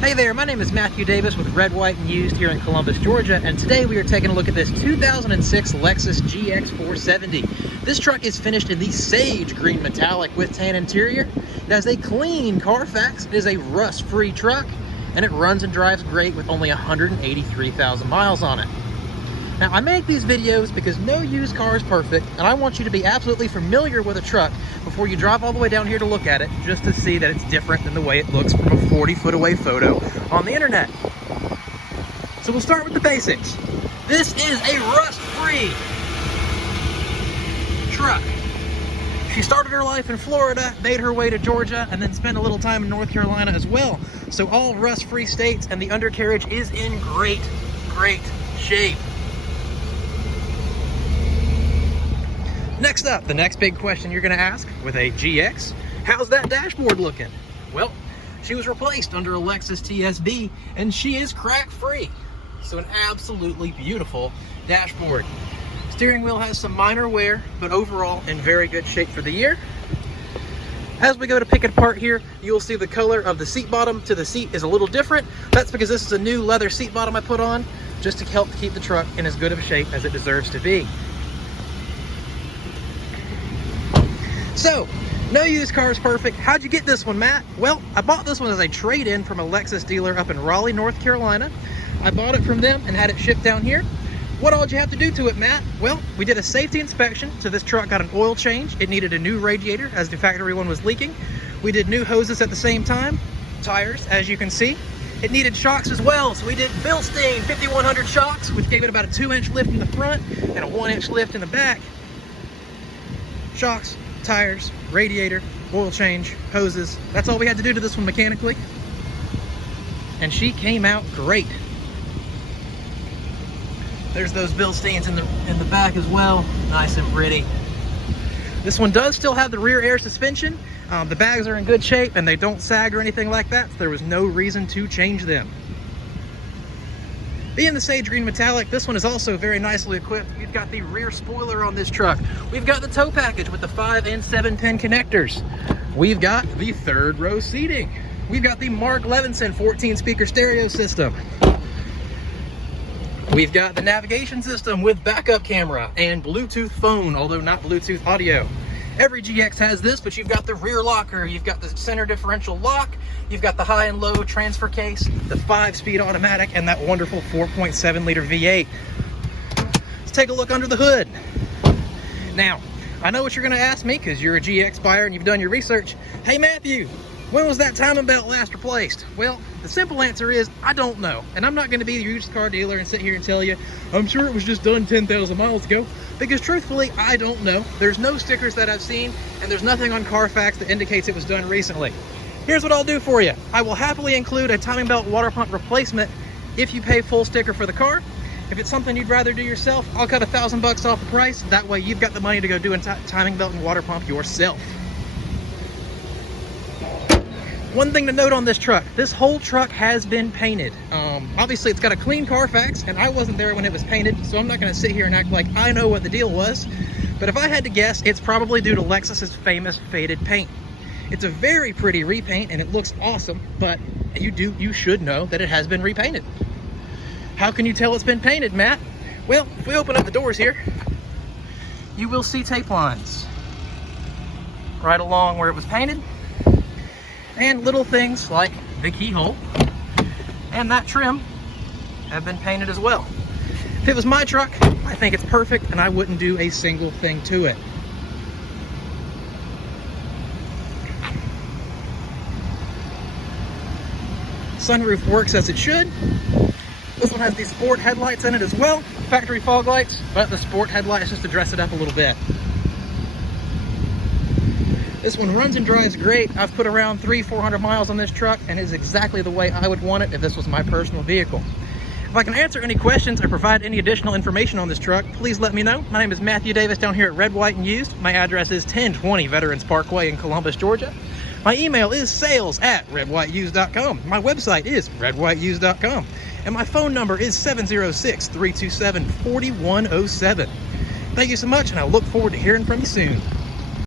Hey there, my name is Matthew Davis with Red, White, and Used here in Columbus, Georgia, and today we are taking a look at this 2006 Lexus GX470. This truck is finished in the sage green metallic with tan interior. It has a clean Carfax, it is a rust-free truck, and it runs and drives great with only 183,000 miles on it. Now, I make these videos because no used car is perfect, and I want you to be absolutely familiar with a truck before you drive all the way down here to look at it, just to see that it's different than the way it looks from a 40-foot-away photo on the internet. So we'll start with the basics. This is a rust-free truck. She started her life in Florida, made her way to Georgia, and then spent a little time in North Carolina as well. So all rust-free states, and the undercarriage is in great shape. Next up, the next big question you're going to ask with a GX, how's that dashboard looking? Well, she was replaced under a Lexus TSB, and she is crack-free. So an absolutely beautiful dashboard. Steering wheel has some minor wear, but overall in very good shape for the year. As we go to pick it apart here, you'll see the color of the seat bottom to the seat is a little different. That's because this is a new leather seat bottom I put on, just to help keep the truck in as good of a shape as it deserves to be. So, no used car is perfect. How'd you get this one, Matt? Well, I bought this one as a trade-in from a Lexus dealer up in Raleigh, North Carolina. I bought it from them and had it shipped down here. What all did you have to do to it, Matt? Well, we did a safety inspection, so this truck got an oil change. It needed a new radiator as the factory one was leaking. We did new hoses at the same time. Tires, as you can see. It needed shocks as well, so we did Bilstein 5100 shocks, which gave it about a 2-inch lift in the front and a 1-inch lift in the back. Shocks, tires, radiator, oil change, hoses. That's all we had to do to this one mechanically. And she came out great. There's those Bilsteins in the back as well. Nice and pretty. This one does still have the rear air suspension. The bags are in good shape and they don't sag or anything like that, so there was no reason to change them. Being the sage green metallic, this one is also very nicely equipped. We've got the rear spoiler on this truck. We've got the tow package with the 5 and 7 pin connectors. We've got the 3rd row seating. We've got the Mark Levinson 14 speaker stereo system. We've got the navigation system with backup camera and Bluetooth phone, although not Bluetooth audio. Every GX has this, but you've got the rear locker, you've got the center differential lock, you've got the high and low transfer case, the 5-speed automatic, and that wonderful 4.7 liter V8. Let's take a look under the hood. Now, I know what you're gonna ask me, because you're a GX buyer and you've done your research. Hey Matthew, when was that timing belt last replaced? Well, the simple answer is, I don't know. And I'm not gonna be a used car dealer and sit here and tell you, I'm sure it was just done 10,000 miles ago. Because truthfully, I don't know. There's no stickers that I've seen, and there's nothing on Carfax that indicates it was done recently. Here's what I'll do for you. I will happily include a timing belt water pump replacement if you pay full sticker for the car. If it's something you'd rather do yourself, I'll cut $1,000 off the price. That way you've got the money to go do a timing belt and water pump yourself. One thing to note on this truck, this whole truck has been painted. Obviously it's got a clean Carfax, and I wasn't there when it was painted, so I'm not gonna sit here and act like I know what the deal was. But if I had to guess, it's probably due to Lexus's famous faded paint. It's a very pretty repaint and it looks awesome, but you should know that it has been repainted. How can you tell it's been painted, Matt? Well, if we open up the doors here, you will see tape lines right along where it was painted. And little things like the keyhole and that trim have been painted as well. If it was my truck, I think it's perfect and I wouldn't do a single thing to it. Sunroof works as it should. This one has the sport headlights in it as well, factory fog lights, but the sport headlights just to dress it up a little bit. This one runs and drives great. I've put around 300-400 miles on this truck and is exactly the way I would want it if this was my personal vehicle. If I can answer any questions or provide any additional information on this truck, please let me know. My name is Matthew Davis down here at Red, White, and Used. My address is 1020 Veterans Parkway in Columbus, Georgia. My email is sales@redwhiteused.com. My website is redwhiteused.com. And my phone number is 706-327-4107. Thank you so much, and I look forward to hearing from you soon.